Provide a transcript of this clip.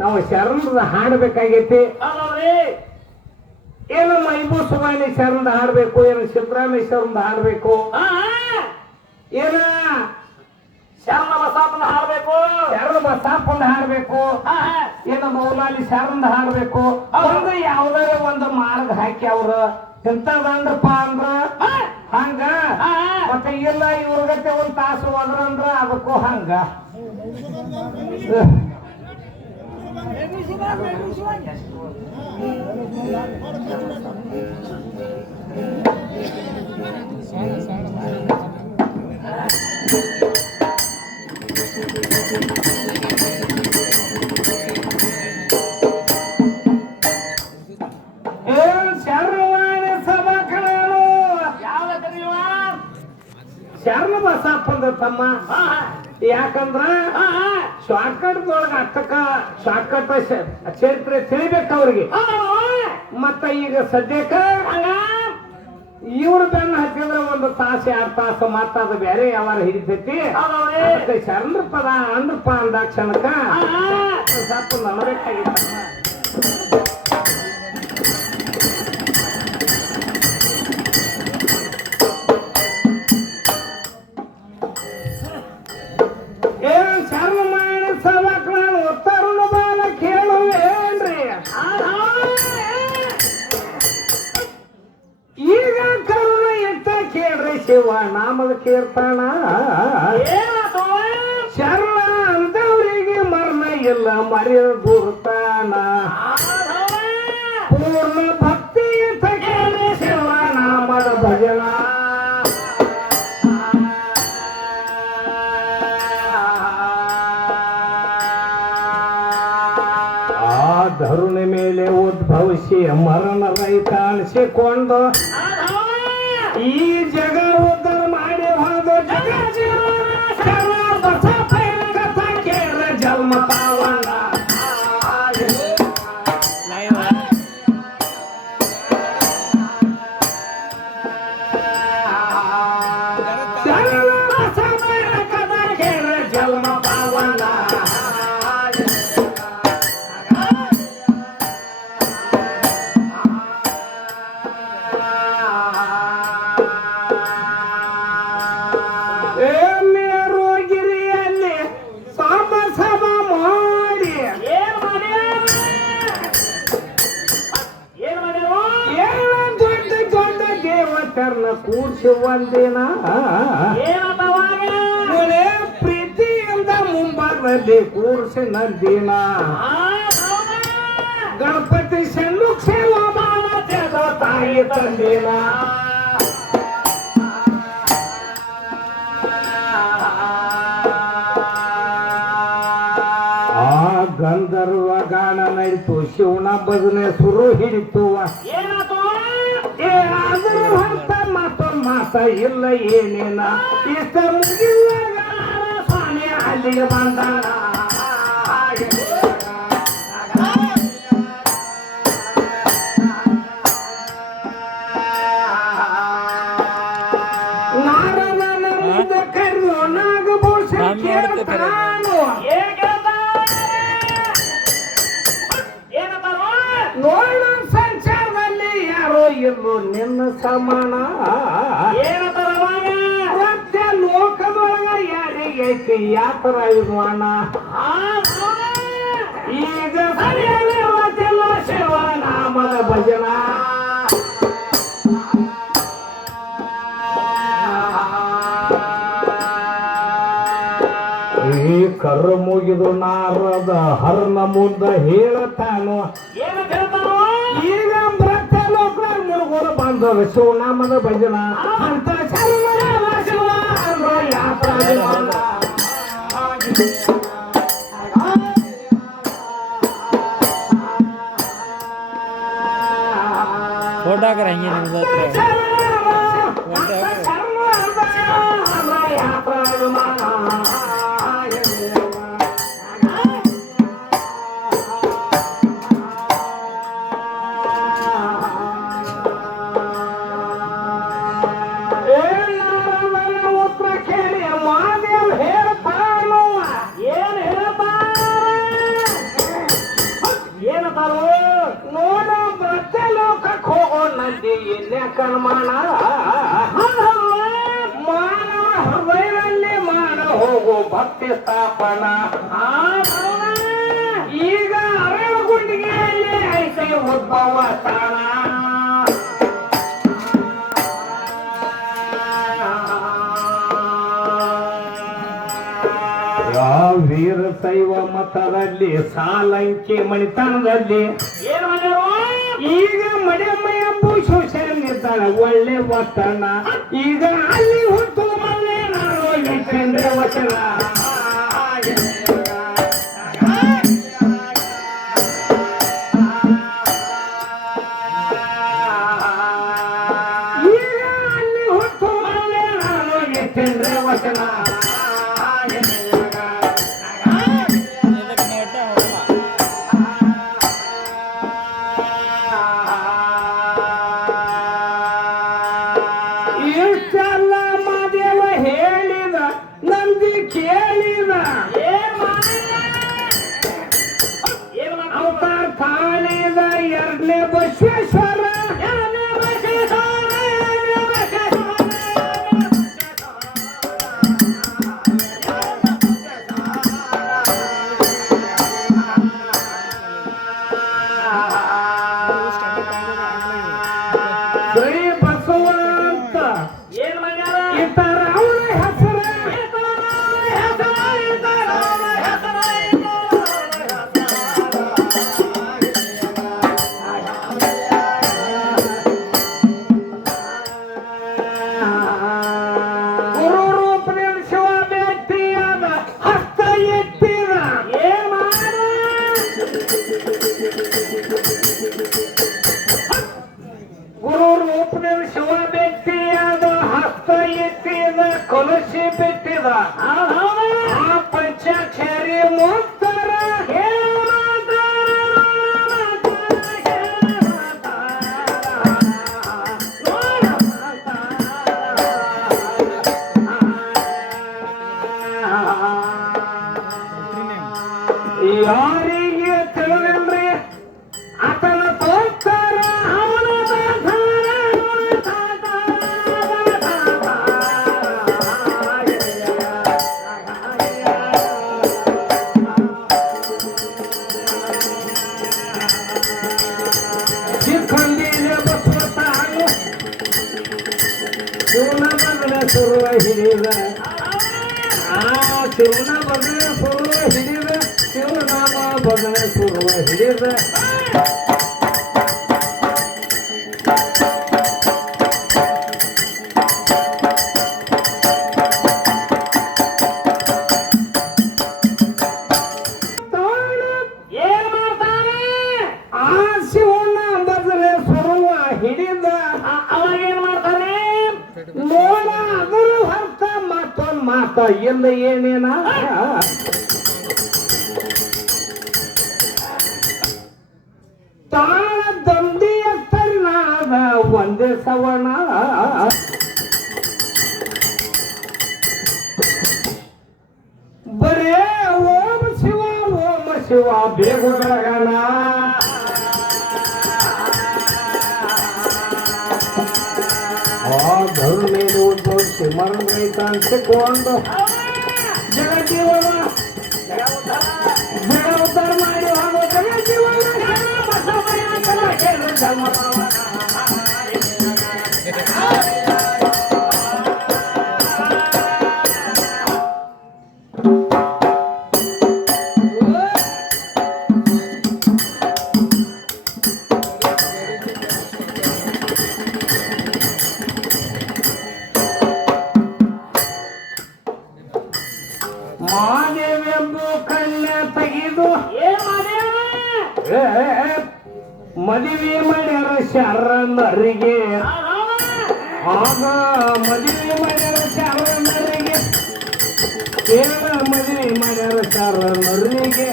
ನಾವು ಶರಣದ ಹಾಡಬೇಕಾಗೈತಿ. ಏನು ಮೈಬೂ ಸುಬಾನಿ ಶರಣದ ಹಾಡಬೇಕು, ಏನು ಸಿದ್ದರಾಮೇಶ್ವರಂದ ಹಾಡಬೇಕು, ಏನ ಶರಣ ಬಸಪ್ಪನ ಹಾಡಬೇಕು, ಶರಣ ಬಸಪ್ಪನ ಹಾಡಬೇಕು, ಏನು ಮೌಲಾಲಿ ಶರಣದ ಹಾಡಬೇಕು. ಒಂದು ಯಾವ್ದಾರ ಒಂದು ಮಾರ್ಗ ಹಾಕಿ ಅವ್ರ ಎಂತದಂದ್ರಪ್ಪ ಅಂದ್ರ ಹಂಗ. ಮತ್ತೆ ಇಲ್ಲ ಇವ್ರಗತ್ತೆ ಒಂದ್ ತಾಸು ಹೋದ್ರಂದ್ರ ಅದಕ್ಕೂ ಹಂಗ. ಶರಣ ಬಸಪ್ಪಂದ ತಮ್ಮ. ಯಾಕಂದ್ರ ಶಾರ್ಟ್ಕಟ್ ಒಳಗ ಅಷ್ಟಕ್ಕ ಶಾರ್ಟ್ಕಟ್ ಚರಿತ್ರೆ ತಿಳಿಬೇಕು ಅವ್ರಿಗೆ. ಮತ್ತ ಈಗ ಸದ್ಯಕ್ಕ ಇವ್ರ ಬೆನ್ನ ಹಚ್ಚಿದ್ರ ಒಂದು ತಾಸು 2 ತಾಸು ಮತ್ತ ಅದು ಬೇರೆ ಯಾವಾರ ಹಿಡಿತೈತಿ. ಶರಣರ ಪದ ಅಂದ್ರಪ್ಪ ಅಂದ ಕ್ಷಣಕ್ಕ ಸ್ವಲ್ಪ ನಡಬೇಕಾಗಿತ್ತ. ಈಗ ಕರುಣ ಎತ್ತ ಕೇಳ್ರಿ ಶಿವ ನಾಮದ ಕೀರ್ತನ. ಶರಣ ಅಂತವ್ರಿಗೆ ಮರಣ ಇಲ್ಲ ಮರೆಯ ಗುರುತಾನ. ಪೂರ್ಣ ಭಕ್ತಿ ಎತ್ತ ಕೇಳ್ರಿ ಶಿವ ನಾಮದ ಭಜನ. ಧರುಣಿ ಮೇಲೆ ಉದ್ಭವಿಸಿ ಮರಣ ರಹಿತ ಅನಿಸಿಕೊಂಡು ಈ ಜಗ ಉದ್ಧಾರ ಮಾಡಿ ಹೋದ ಕೇಳ ಜನ್ಮ ಪಾವನ. ಜನ್ಮ ಪಾವನ ಕೂಡ್ಸಿ ಒಂದಿನ ಪ್ರೀತಿಯಿಂದ ಮುಂಬಾಗದಲ್ಲಿ ಕೂರ್ಸಿ ನಂದಿನ. ಗಣಪತಿ ಸಣ್ಣುಕ್ ಸೇವಾ ಮಾಡದ ತಾಯಿ ತಂದಿನ. ಆ ಗಂಧರ್ವ ಗಾನ ನಡೀತು, ಶಿವನ ಭಜನೆ ಸುರು ಹಿಡಿತು. ಮಾತ ಇಲ್ಲ ಏನೇನ ಇಷ್ಟ ಮುಗಿಲ್ಲ ಸ್ವಾಮಿ ಅಲ್ಲಿಗೆ ಬಂದಾನ. ನಾರದನ ಮುಂದೆ ಕರೆದು ನಾಗಭೂಷಣ ಕೇಳ್ತಾನು. ನೋಡ ಸಂಚಾರದಲ್ಲಿ ಯಾರೋ ಇಲ್ಲೋ ನಿನ್ನ ಸಮಾನ. ಲೋಕದೊಳಗ ಯಾರಿಗೈತಿ ಯಾತರ ವಿಮಾನ. ಈಗ ಸರಿಯಾಗಿಲ್ಲ ಶಿವನಾಮದ ಭಜನ. ಈ ಕರ್ರ ಮುಗಿದು ನಾರದ ಹರ್ನ ಮುಂದ ಹೇಳತಾನು. ಈಗ ಬ್ರತ ಲೋಕ ಮುಳುಗೋರು ಬಂದದ ಶಿವನಾಮದ ಭಜನ ಅಂತ. फोटो करेंगे ಮಂದಿ ಎನ್ಯಾಕ ಅನುಮಾನ ಮಾನವ ಹೃದಯದಲ್ಲಿ ಮಾಡ ಹೋಗು ಭಕ್ತಿ ಸ್ಥಾಪನ ಈಗ ಅರಳಗುಂಡಿಗೆಯಲ್ಲಿ ಐತೆ ಉದ್ಭವ ಸ್ಥಾನ ವೀರ ಶೈವ ಮತದಲ್ಲಿ ಸಾಲಂಕಿ ಮಣಿತನದಲ್ಲಿ ಏನ್ ಮಾಡ್ಯಾರು ಈಗ ಮಡಿಯಮ್ಮಯ್ಯ ಭೂಷಣ ಇದ್ದಾಳೆ ಒಳ್ಳೆ ವತನ ಈಗ ಅಲ್ಲಿ ಹುಟ್ಟು ಮನೆ ನಾನು ಇಟ್ಟೇಂದ್ರ ವಚನ ಈಗ ಅಲ್ಲಿ ಹುಟ್ಟು ಮನೆ ನಾನು ಇಟ್ಟೇಂದ್ರ ವಚನ ಇಷ್ಟೆಲ್ಲ ಮಾದೇವ ಹೇಳಿದ ನಂದಿ ಕೇಳಿದ ಅವತಾರ ತಾಳಿದ ಎರಡನೇ ಬಸವೇಶ್ವರ ಶ್ರೀ ಬಸವಂತ ಏನ್ ಮಾಡ್ಯಾರ ಇತರ ಅವನ ಹೆಸರ ಗುರು ರೂಪದಿಂದ ಶಿವ ಭೇಟಿಯಾದ ಹಸ್ತ ಎತ್ತಿದ ಗುರು ರೂಪದಿಂದ ಶಿವ ಭೇಟಿಯಾದ ಹಸ್ತ ಎತ್ತಿದ ಕೊಲಸಿ ಬಿಟ್ಟಿದ ಆ ಪಂಚಾಕ್ಷರಿ ಮುಕ್ತರ ಯಾರಿಗೆ ತಿಳಿದಿಲ್ರಿ ಆತನ ತೋರ್ತಾರ ಅವನ ಶಿಖಂಡಿಲೆ ಬಸವತಾನು ಶಿವನ ಬದಲ ಸುರುವ ಹಿಡಿದ ಶಿವನ ಬದಲ ಸುರುವ ಹಿಡಿದ ಶಿವನಾಮ ಬದಲ ಸುರುವ ಹಿಡಿದ ಏನ್ ಮಾಡ್ತಾನೆ ಆ ಶಿವನ ಬದಲ ಸುರುವ ಹಿಡಿದ ಅವಾಗ ಏನ್ ಮಾಡ್ತಾನೆ ನೋಡ ಅದರ ಹೊರತ ಮತ್ತೊಂದು ಮಾತ ಇಲ್ಲ ಏನೇನ ತಾಳ ದಂಡಿಯ ತನ್ನಾದ ಒಂದೇ ಸವಣ ಬರೇ ಓಂ ಶಿವ ಬೇಗುಡಗಣ ಧರ್ಮೇಲೆ ಉದ್ಭವಿಸಿ ಮರಣ ರೈತ ಅನ್ಸಿಕೊಂಡು ಜಗಜೀವನ ಜಗವತಾರ ಮಾಡಿ ಹೋಗೋ ಜಗಜೀವನ ಮಾದೇವೆಂಬು ಕಣ್ಣ ತೆಗೆದು ಏನ್ ಮಾಡ್ಯಾರ ಮದುವೆ ಮಾಡ್ಯಾರ ಶರಣರಿಗೆ ಆಗ ಮದುವೆ ಮಾಡ್ಯಾರ ಶರಣರಿಗೆ ಮದುವೆ ಮಾಡ್ಯಾರ ಶರಣರಿಗೆ